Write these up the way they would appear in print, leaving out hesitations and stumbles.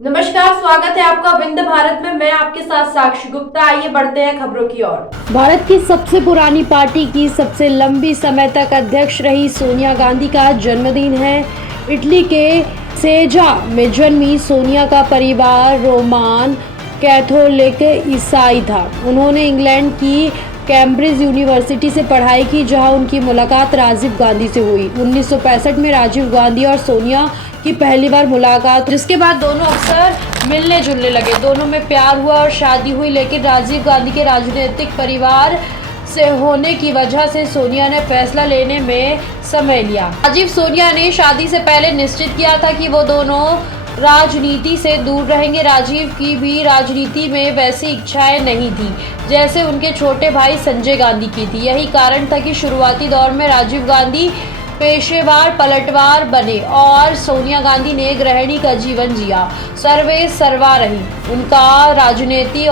नमस्कार, स्वागत है आपका विंध्य भारत में। मैं आपके साथ साक्षी गुप्ता। आइए बढ़ते हैं खबरों की ओर। भारत की सबसे पुरानी पार्टी की सबसे लंबी समय तक अध्यक्ष रही सोनिया गांधी का जन्मदिन है। इटली के सेजा में जन्मी सोनिया का परिवार रोमान कैथोलिक ईसाई था। उन्होंने इंग्लैंड की कैम्ब्रिज यूनिवर्सिटी से पढ़ाई की, जहां उनकी मुलाकात राजीव गांधी से हुई। 1965 में राजीव गांधी और सोनिया की पहली बार मुलाकात, जिसके बाद दोनों अक्सर मिलने जुलने लगे। दोनों में प्यार हुआ और शादी हुई, लेकिन राजीव गांधी के राजनीतिक परिवार से होने की वजह से सोनिया ने फैसला लेने में समय लिया। राजीव सोनिया ने शादी से पहले निश्चित किया था कि वो दोनों राजनीति से दूर रहेंगे। राजीव की भी राजनीति में वैसी इच्छाएं नहीं थी जैसे उनके छोटे भाई संजय गांधी की थी। यही कारण था कि शुरुआती दौर में राजीव गांधी पेशेवर पलटवार बने और सोनिया गांधी ने गृहिणी का जीवन जिया। सर्वे सर्वा रही। उनका राजनीतिक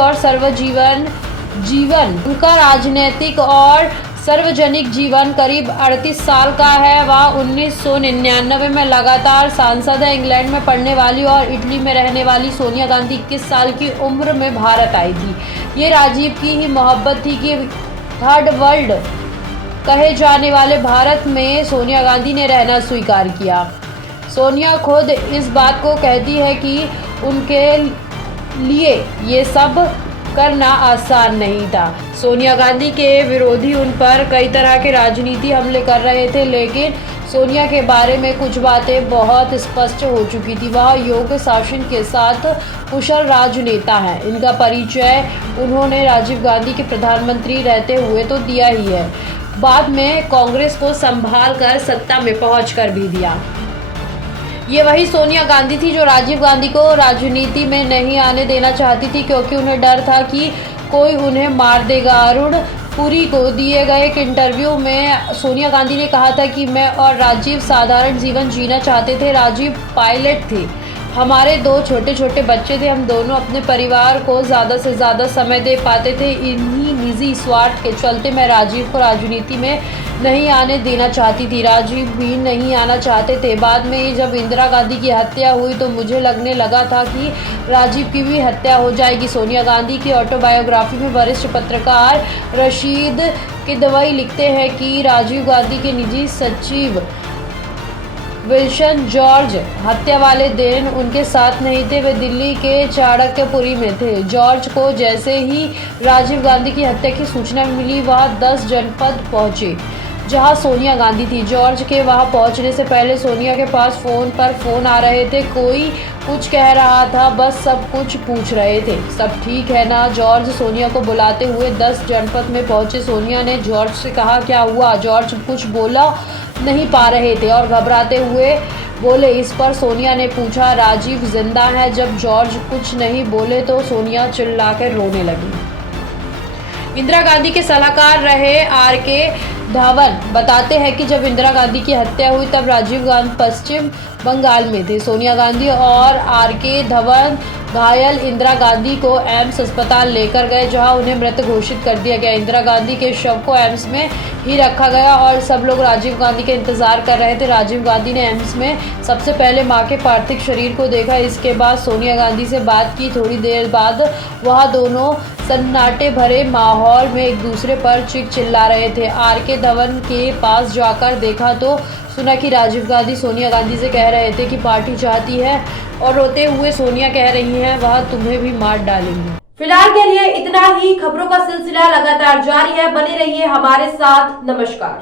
और सार्वजनिक जीवन करीब 38 साल का है। वह 1999 में लगातार सांसद है। इंग्लैंड में पढ़ने वाली और इटली में रहने वाली सोनिया गांधी 21 साल की उम्र में भारत आई थी। ये राजीव की ही मोहब्बत थी कि थर्ड वर्ल्ड कहे जाने वाले भारत में सोनिया गांधी ने रहना स्वीकार किया। सोनिया खुद इस बात को कहती है कि उनके लिए ये सब करना आसान नहीं था। सोनिया गांधी के विरोधी उन पर कई तरह के राजनीति हमले कर रहे थे, लेकिन सोनिया के बारे में कुछ बातें बहुत स्पष्ट हो चुकी थी। वह योग्य शासन के साथ कुशल राजनेता हैं। इनका परिचय उन्होंने राजीव गांधी के प्रधानमंत्री रहते हुए तो दिया ही है, बाद में कांग्रेस को संभाल कर सत्ता में पहुंचकर भी दिया। ये वही सोनिया गांधी थी जो राजीव गांधी को राजनीति में नहीं आने देना चाहती थी, क्योंकि उन्हें डर था कि कोई उन्हें मार देगा। अरुण पुरी को दिए गए एक इंटरव्यू में सोनिया गांधी ने कहा था कि मैं और राजीव साधारण जीवन जीना चाहते थे। राजीव पायलट थे, हमारे 2 छोटे छोटे बच्चे थे। हम दोनों अपने परिवार को ज़्यादा से ज़्यादा समय दे पाते थे। इन्हीं निजी स्वार्थ के चलते मैं राजीव को राजनीति में नहीं आने देना चाहती थी। राजीव भी नहीं आना चाहते थे। बाद में जब इंदिरा गांधी की हत्या हुई तो मुझे लगने लगा था कि राजीव की भी हत्या हो जाएगी। सोनिया गांधी की ऑटोबायोग्राफी में वरिष्ठ पत्रकार रशीद किदवई लिखते हैं कि राजीव गांधी के निजी सचिव विल्सन जॉर्ज हत्या वाले दिन उनके साथ नहीं थे। वे दिल्ली के चाणक्यपुरी में थे। जॉर्ज को जैसे ही राजीव गांधी की हत्या की सूचना मिली, वह 10 जनपद पहुंचे जहां सोनिया गांधी थी। जॉर्ज के वहां पहुंचने से पहले सोनिया के पास फोन आ रहे थे। कोई कुछ कह रहा था, बस सब कुछ पूछ रहे थे, सब ठीक है ना। जॉर्ज सोनिया को बुलाते हुए 10 जनपद में पहुंचे। सोनिया ने जॉर्ज से कहा, क्या हुआ? जॉर्ज कुछ बोला नहीं पा रहे थे और घबराते हुए बोले। इस पर सोनिया ने पूछा, राजीव जिंदा है? जब जॉर्ज कुछ नहीं बोले तो सोनिया चिल्लाकर रोने लगी। इंदिरा गांधी के सलाहकार रहे आर.के. धवन बताते हैं कि जब इंदिरा गांधी की हत्या हुई तब राजीव गांधी पश्चिम बंगाल में थे। सोनिया गांधी और आर.के. धवन घायल इंदिरा गांधी को एम्स अस्पताल लेकर गए, जहां उन्हें मृत घोषित कर दिया गया। इंदिरा गांधी के शव को एम्स में ही रखा गया और सब लोग राजीव गांधी के इंतजार कर रहे थे। राजीव गांधी ने एम्स में सबसे पहले मां के पार्थिव शरीर को देखा। इसके बाद सोनिया गांधी से बात की। थोड़ी देर बाद वह दोनों सन्नाटे भरे माहौल में एक दूसरे पर चिल्ला रहे थे। आर.के. धवन के पास जाकर देखा तो सुना कि राजीव गांधी सोनिया गांधी से कह रहे थे कि पार्टी चाहती है, और रोते हुए सोनिया कह रही हैं वह तुम्हें भी मार डालेंगी। फिलहाल के लिए इतना ही। खबरों का सिलसिला लगातार जारी है, बने रहिए हमारे साथ। नमस्कार।